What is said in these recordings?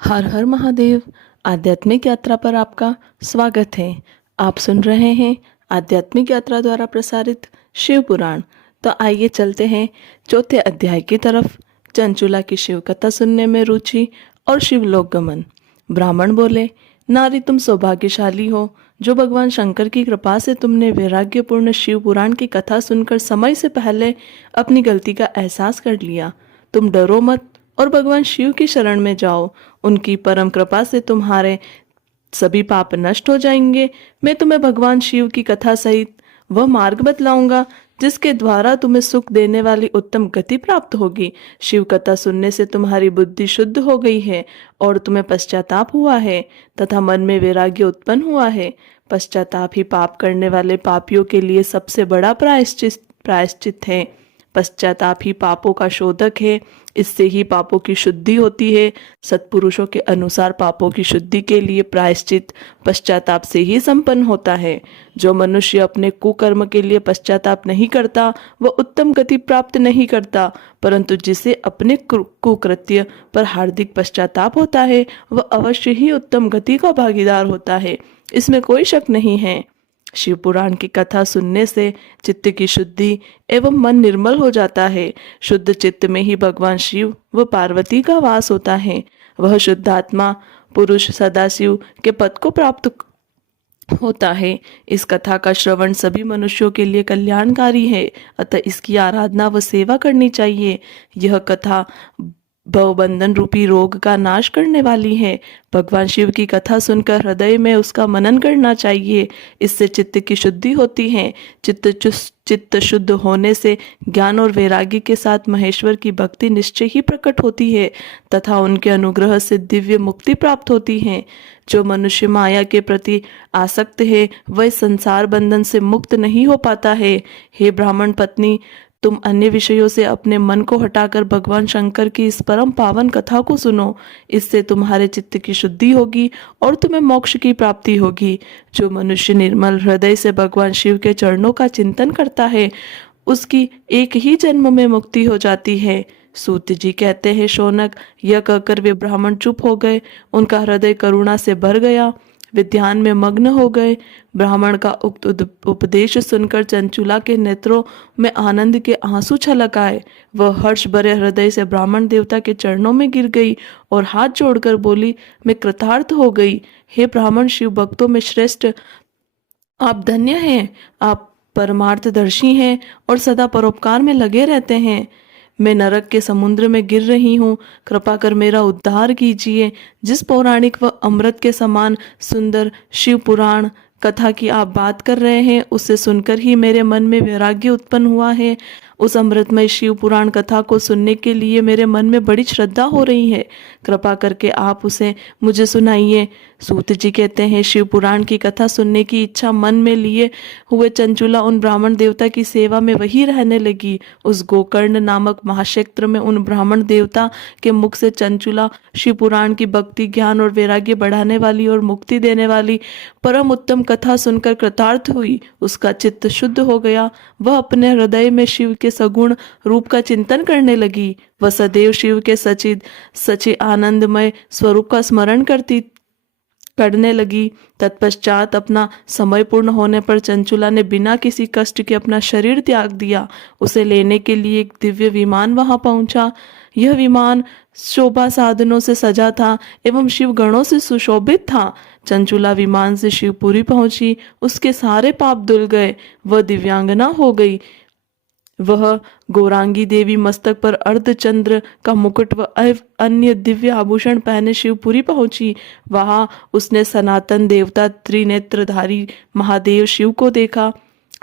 हर हर महादेव। आध्यात्मिक यात्रा पर आपका स्वागत है। आप सुन रहे हैं आध्यात्मिक यात्रा द्वारा प्रसारित शिव पुराण। तो आइए चलते हैं चौथे अध्याय की तरफ। चंचुला की शिव कथा सुनने में रुचि और शिवलोक गमन। ब्राह्मण बोले, नारी तुम सौभाग्यशाली हो जो भगवान शंकर की कृपा से तुमने वैराग्यपूर्ण शिव पुराण की कथा सुनकर समय से पहले अपनी गलती का एहसास कर लिया। तुम डरो मत और भगवान शिव की शरण में जाओ। उनकी परम कृपा से तुम्हारे सभी पाप नष्ट हो जाएंगे। मैं तुम्हें भगवान शिव की कथा सहित वह मार्ग बतलाऊंगा जिसके द्वारा तुम्हें सुख देने वाली उत्तम गति प्राप्त होगी। शिव कथा सुनने से तुम्हारी बुद्धि शुद्ध हो गई है और तुम्हें पश्चाताप हुआ है तथा मन में वैराग्य उत्पन्न हुआ है। पश्चाताप ही पाप करने वाले पापियों के लिए सबसे बड़ा प्रायश्चित है। पश्चाताप ही पापों का शोधक है। इससे ही पापों की शुद्धि होती है। सत्पुरुषों के अनुसार पापों की शुद्धि के लिए प्रायश्चित पश्चाताप से ही संपन्न होता है। जो मनुष्य अपने कुकर्म के लिए पश्चाताप नहीं करता वह उत्तम गति प्राप्त नहीं करता, परंतु जिसे अपने कुकृत्य पर हार्दिक पश्चाताप होता है वह अवश्य ही उत्तम गति का भागीदार होता है। इसमें कोई शक नहीं है। शिव पुराण की कथा सुनने से चित्त की शुद्धि एवं मन निर्मल हो जाता है। शुद्ध चित्त में ही भगवान शिव व पार्वती का वास होता है। वह शुद्धात्मा पुरुष सदाशिव के पद को प्राप्त होता है। इस कथा का श्रवण सभी मनुष्यों के लिए कल्याणकारी है, अतः इसकी आराधना व सेवा करनी चाहिए। यह कथा भवबंधन रूपी रोग का नाश करने वाली है। भगवान शिव की कथा सुनकर हृदय में उसका मनन करना चाहिए। इससे चित्त की शुद्धि होती है। चित्त शुद्ध होने से ज्ञान और वैराग्य के साथ महेश्वर की भक्ति निश्चय ही प्रकट होती है तथा उनके अनुग्रह से दिव्य मुक्ति प्राप्त होती है। जो मनुष्य माया के प्रति आसक्त है वह संसार बंधन से मुक्त नहीं हो पाता है। हे ब्राह्मण पत्नी, तुम अन्य विषयों से अपने मन को हटाकर भगवान शंकर की इस परम पावन कथा को सुनो। इससे तुम्हारे चित्त की शुद्धि होगी और तुम्हें मोक्ष की प्राप्ति होगी। जो मनुष्य निर्मल हृदय से भगवान शिव के चरणों का चिंतन करता है उसकी एक ही जन्म में मुक्ति हो जाती है। सूत जी कहते हैं, शौनक, यह कहकर वे ब्राह्मण चुप हो गए। उनका हृदय करुणा से भर गया। वे ध्यान में मग्न हो गए। ब्राह्मण का उक्त उपदेश सुनकर चंचुला के नेत्रों में आनंद के आंसू छलक आए। वह हर्ष भरे हृदय से ब्राह्मण देवता के चरणों में गिर गई और हाथ जोड़कर बोली, मैं कृतार्थ हो गई। हे ब्राह्मण शिव भक्तों में श्रेष्ठ, आप धन्य हैं। आप परमार्थदर्शी हैं और सदा परोपकार में लगे रहते हैं। मैं नरक के समुद्र में गिर रही हूँ, कृपा कर मेरा उद्धार कीजिए। जिस पौराणिक व अमृत के समान सुंदर शिव पुराण कथा की आप बात कर रहे हैं उसे सुनकर ही मेरे मन में वैराग्य उत्पन्न हुआ है। उस अमृतमय शिव पुराण कथा को सुनने के लिए मेरे मन में बड़ी श्रद्धा हो रही है। कृपा करके आप उसे मुझे सुनाइए। सूत जी कहते हैं, शिव पुराण की कथा सुनने की इच्छा मन में लिए हुए चंचुला उन ब्राह्मण देवता की सेवा में वही रहने लगी। उस गोकर्ण नामक महाक्षेत्र में उन ब्राह्मण देवता के मुख से चंचुला शिव पुराण की भक्ति, ज्ञान और वैराग्य बढ़ाने वाली और मुक्ति देने वाली परम उत्तम कथा सुनकर कृतार्थ हुई। उसका चित्त शुद्ध हो गया। वह अपने हृदय में शिव के सगुण रूप का चिंतन करने लगी। वह सदैव शिव के सचिद आनंदमय स्वरूप का स्मरण करने लगी। तत्पश्चात अपना समय पूर्ण होने पर चंचुला ने बिना किसी कष्ट के अपना शरीर त्याग दिया। उसे लेने के लिए एक दिव्य विमान वहां पहुंचा। यह विमान शोभा साधनों से सजा था एवं शिव गणों से सुशोभित था। चंचुला विमान से शिवपुरी पहुंची। उसके सारे पाप धुल गए। वह दिव्यांगना हो गई। वह गौरांगी देवी मस्तक पर अर्धचंद्र का मुकुट व अन्य दिव्य आभूषण पहने शिवपुरी पहुंची। वहां उसने सनातन देवता त्रिनेत्रधारी महादेव शिव को देखा।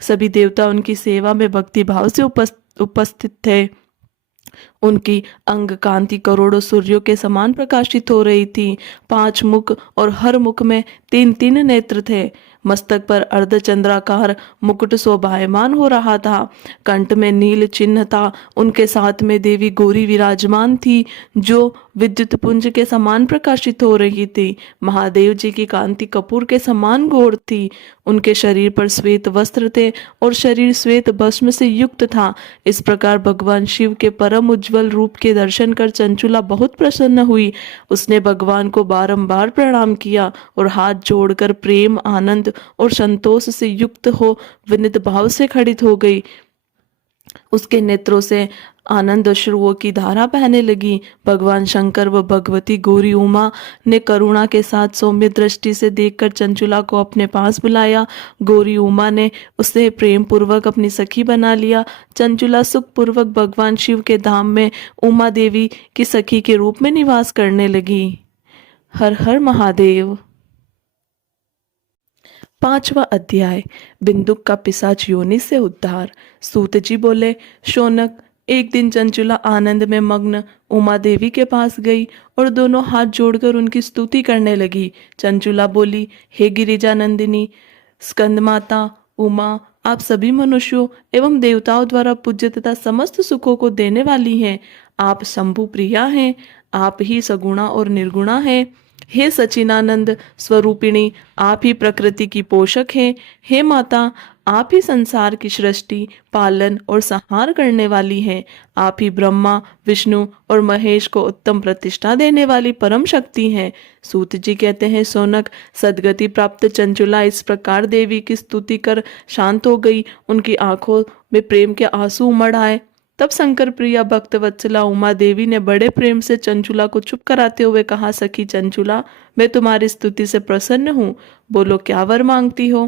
सभी देवता उनकी सेवा में भक्ति भाव से उपस्थित थे। उनकी अंग कांति करोड़ों सूर्यों के समान प्रकाशित हो रही थी। 5 मुख और हर मुख में 3-3 नेत्र थे। मस्तक पर अर्धचंद्राकार मुकुट शोभायमान हो रहा था। कंठ में नील चिन्ह था। उनके साथ में देवी गौरी विराजमान थी, जो विद्युत पुंज के समान प्रकाशित हो रही थी। महादेव जी की कांति कपूर के समान गौर थी। उनके शरीर पर श्वेत वस्त्र थे और शरीर श्वेत भस्म से युक्त था। इस प्रकार भगवान शिव के परम उज्जवल रूप के दर्शन कर चंचुला बहुत प्रसन्न हुई। उसने भगवान को बारंबार प्रणाम किया और हाथ जोड़कर प्रेम, आनंद और संतोष से युक्त हो विनीत भाव से खड़ित हो गई। उसके नेत्रों से आनंद अश्रुओं की धारा बहने लगी। भगवान शंकर व भगवती गौरी उमा ने करुणा के साथ सौम्य दृष्टि से देखकर चंचुला को अपने पास बुलाया। गौरी उमा ने उसे प्रेम पूर्वक अपनी सखी बना लिया। चंचुला सुख पूर्वक भगवान शिव के धाम में उमा देवी की सखी के रूप में निवास करने लगी। हर हर महादेव। 5वां अध्याय, बिंदुक का पिशाच योनि से उद्धार। सूत जी बोले, शौनक, एक दिन चंचुला आनंद में मग्न उमा देवी के पास गई और दोनों हाथ जोड़कर उनकी स्तुति करने लगी। चंचुला बोली, हे गिरिजा नंदिनी, स्कंद माता, उमा, आप सभी मनुष्यों एवं देवताओं द्वारा पूज्य तथा समस्त सुखों को देने वाली हैं। आप शंभु प्रिया हैं। आप ही सगुणा और निर्गुणा हैं। हे सचिनानंद स्वरूपिणी, आप ही प्रकृति की पोषक हैं। हे माता, आप ही संसार की सृष्टि, पालन और संहार करने वाली हैं। आप ही ब्रह्मा, विष्णु और महेश को उत्तम प्रतिष्ठा देने वाली परम शक्ति हैं। सूत जी कहते हैं, शौनक, सदगति प्राप्त चंचुला इस प्रकार देवी की स्तुति कर शांत हो गई। उनकी आंखों में प्रेम के आंसू उमड़ आए। तब शंकर प्रिया भक्त वत्सला उमा देवी ने बड़े प्रेम से चंचुला को चुप कराते हुए कहा, सखी चंचुला, मैं तुम्हारी स्तुति से प्रसन्न हूँ। बोलो, क्या वर मांगती हो?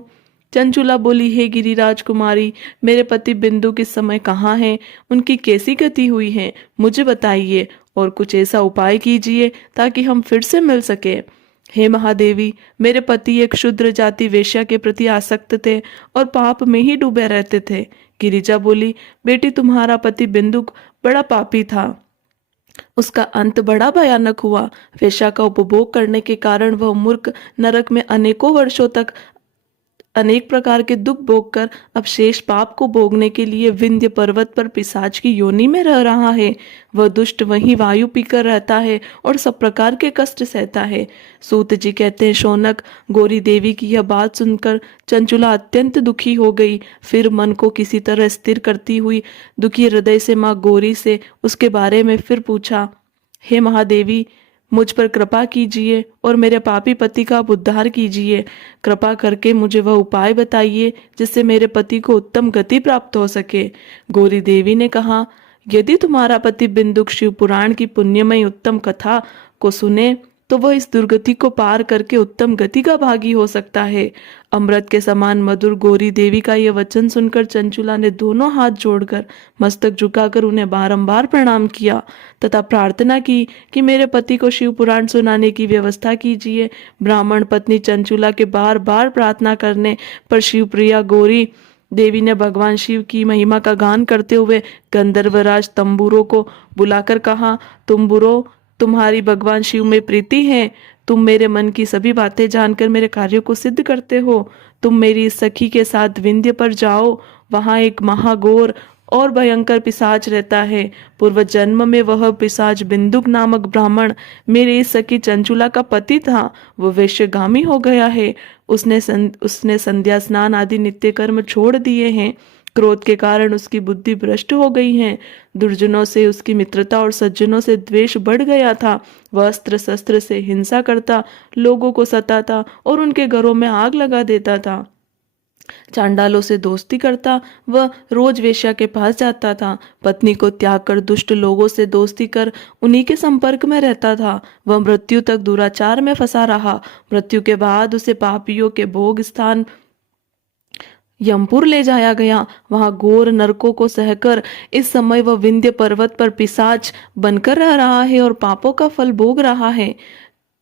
चंचुला बोली, हे गिरिराज कुमारी, मेरे पति बिंदु किस समय कहाँ हैं? उनकी कैसी गति हुई है, मुझे बताइए और कुछ ऐसा उपाय कीजिए ताकि हम फिर से मिल सके। हे महादेवी, मेरे पति एक क्षुद्र जाति वेश्या के प्रति आसक्त थे और पाप में ही डूबे रहते थे। गिरिजा बोली, बेटी, तुम्हारा पति बिंदुक बड़ा पापी था। उसका अंत बड़ा भयानक हुआ। वेश्या का उपभोग करने के कारण वह मूर्ख नरक में अनेकों वर्षों तक अनेक प्रकार के दुख भोगकर अब शेष पाप को भोगने के लिए विंध्य पर्वत पर पिशाच की योनि में रह रहा है। वह दुष्ट वहीं वायु पीकर रहता है और सब प्रकार के कष्ट सहता है। सूत जी कहते हैं, शौनक, गौरी देवी की यह बात सुनकर चंचुला अत्यंत दुखी हो गई। फिर मन को किसी तरह स्थिर करती हुई दुखी हृदय से माँ गौरी से उसके बारे में फिर पूछा, हे महादेवी, मुझ पर कृपा कीजिए और मेरे पापी पति का आप उद्धार कीजिए। कृपा करके मुझे वह उपाय बताइए जिससे मेरे पति को उत्तम गति प्राप्त हो सके। गौरी देवी ने कहा, यदि तुम्हारा पति बिंदुक शिव पुराण की पुण्यमयी उत्तम कथा को सुने तो वह इस दुर्गति को पार करके उत्तम गति का भागी हो सकता है। अमृत के समान मधुर गौरी देवी का यह वचन सुनकर चंचुला ने दोनों हाथ जोड़कर मस्तक झुकाकर उन्हें बारंबार प्रणाम किया तथा प्रार्थना की कि मेरे पति को शिव पुराण सुनाने की व्यवस्था कीजिए। ब्राह्मण पत्नी चंचुला के बार बार प्रार्थना करने पर शिवप्रिया गौरी देवी ने भगवान शिव की महिमा का गान करते हुए गंधर्वराज तंबूरों को बुलाकर कहा, तुम्बुरो, तुम्हारी भगवान शिव में प्रीति है। तुम मेरे मन की सभी बातें जानकर मेरे कार्यों को सिद्ध करते हो। तुम मेरी सखी के साथ विंध्य पर जाओ। वहां एक महाघोर और भयंकर पिशाच रहता है। पूर्व जन्म में वह पिशाच बिंदुक नामक ब्राह्मण मेरी इस सखी चंचुला का पति था। वह वैश्यगामी हो गया है। उसने संध्या स्नान आदि नित्य कर्म छोड़ दिए हैं। क्रोध के कारण उसकी बुद्धि भ्रष्ट हो गई है। दुर्जनों से उसकी मित्रता और सज्जनों से द्वेष बढ़ गया था। वह अस्त्र शस्त्र से हिंसा करता, लोगों को सताता और उनके घरों में आग लगा देता था। चांडालों से दोस्ती करता, वह रोज वेश्या के पास जाता था। पत्नी को त्याग कर दुष्ट लोगों से दोस्ती कर उन्हीं के संपर्क में रहता था। वह मृत्यु तक दुराचार में फंसा रहा। मृत्यु के बाद उसे पापियों के भोग स्थान यमपुर ले जाया गया। वहां घोर नरकों को सहकर इस समय वह विंध्य पर्वत पर पिशाच बनकर रह रहा है और पापों का फल भोग रहा है।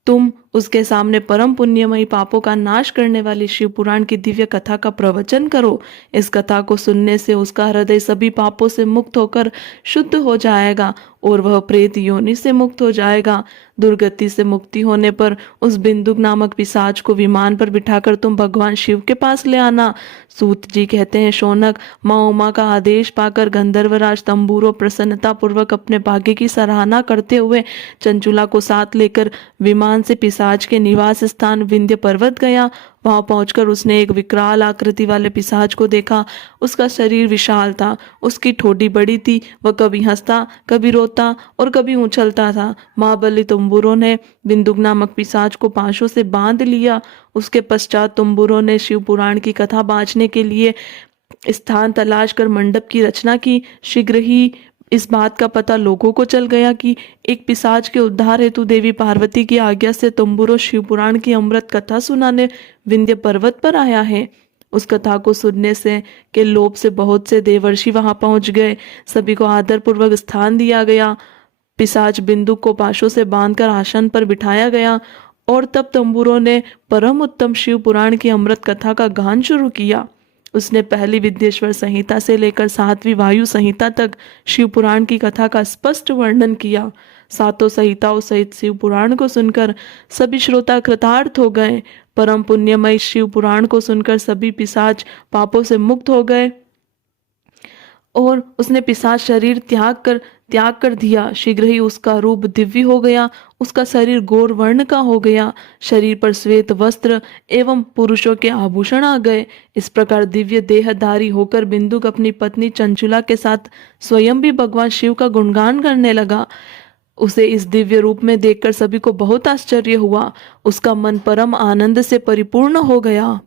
तुम उसके सामने परम पुण्यमयी पापों का नाश करने वाली शिव पुराण की दिव्य कथा का प्रवचन करो। इस कथा को सुनने से उसका हृदय सभी पापों से मुक्त होकर शुद्ध हो जाएगा और वह प्रेत योनि से मुक्त हो जाएगा। दुर्गति से मुक्ति होने पर उस बिंदुक नामक पिशाच को विमान पर बिठाकर तुम भगवान शिव के पास ले आना। सूत जी कहते हैं, शौनक, माँ उमा का आदेश पाकर गंधर्वराज तंबूरो प्रसन्नता पूर्वक अपने भाग्य की सराहना करते हुए चंचुला को साथ लेकर विमान से पिशाच के निवास स्थान विंध्य पर्वत गया। वहां पहुंचकर उसने एक विकराल आकृति वाले पिशाच को देखा। उसका शरीर विशाल था, उसकी ठोडी बड़ी थी, वह कभी हंसता, कभी रोता और कभी उछलता था। महाबली तुम्बुरो ने बिंदुक नामक पिशाच को पाशों से बांध लिया। उसके पश्चात तुम्बुरो ने शिव पुराण की कथा बांचने के लिए स्थान तलाश कर मंडप की रचना की। शीघ्र ही इस बात का पता लोगों को चल गया कि एक पिशाच के उद्धार हेतु देवी पार्वती की आज्ञा से तुम्बुरो शिव पुराण की अमृत कथा सुनाने विंध्य पर्वत पर आया है। उस कथा को सुनने से के लोभ से बहुत से देवर्षि वहां पहुंच गए। सभी को आदरपूर्वक स्थान दिया गया। पिशाच बिंदु को पाशों से बांधकर आसन पर बिठाया गया और तब तंबुरों ने परम उत्तम शिव पुराण की अमृत कथा का गान शुरू किया। उसने पहली विद्येश्वर संहिता से लेकर 7वीं वायु संहिता तक शिव पुराण की कथा का स्पष्ट वर्णन किया। सातों संहिताओं सहित शिव पुराण को सुनकर सभी श्रोता कृतार्थ हो गए। परम पुण्यमय शिव पुराण को सुनकर सभी पिशाच पापों से मुक्त हो गए और उसने पिशाच शरीर त्याग कर दिया। शीघ्र ही उसका रूप दिव्य हो गया, उसका शरीर गौर वर्ण का हो गया। शरीर पर श्वेत वस्त्र एवं पुरुषों के आभूषण आ गए। इस प्रकार दिव्य देहधारी होकर बिंदुक अपनी पत्नी चंचुला के साथ स्वयं भी भगवान शिव का गुणगान करने लगा। उसे इस दिव्य रूप में देखकर सभी को बहुत आश्चर्य हुआ। उसका मन परम आनंद से परिपूर्ण हो गया।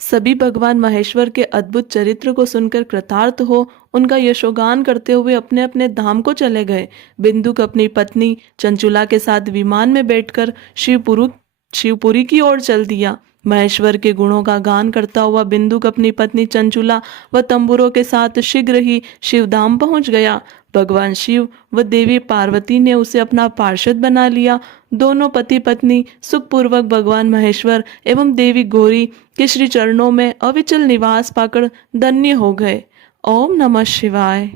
सभी भगवान महेश्वर के अद्भुत चरित्र को सुनकर कृतार्थ हो उनका यशोगान करते हुए अपने अपने धाम को चले गए। बिंदुक अपनी पत्नी चंचुला के साथ विमान में बैठकर शिवपुरी की ओर चल दिया। महेश्वर के गुणों का गान करता हुआ बिंदुक अपनी पत्नी चंचुला व तंबुरों के साथ शीघ्र ही शिवधाम पहुंच गया। भगवान शिव व देवी पार्वती ने उसे अपना पार्षद बना लिया। दोनों पति पत्नी सुखपूर्वक भगवान महेश्वर एवं देवी गौरी के श्री चरणों में अविचल निवास पाकर धन्य हो गए। ओम नमः शिवाय।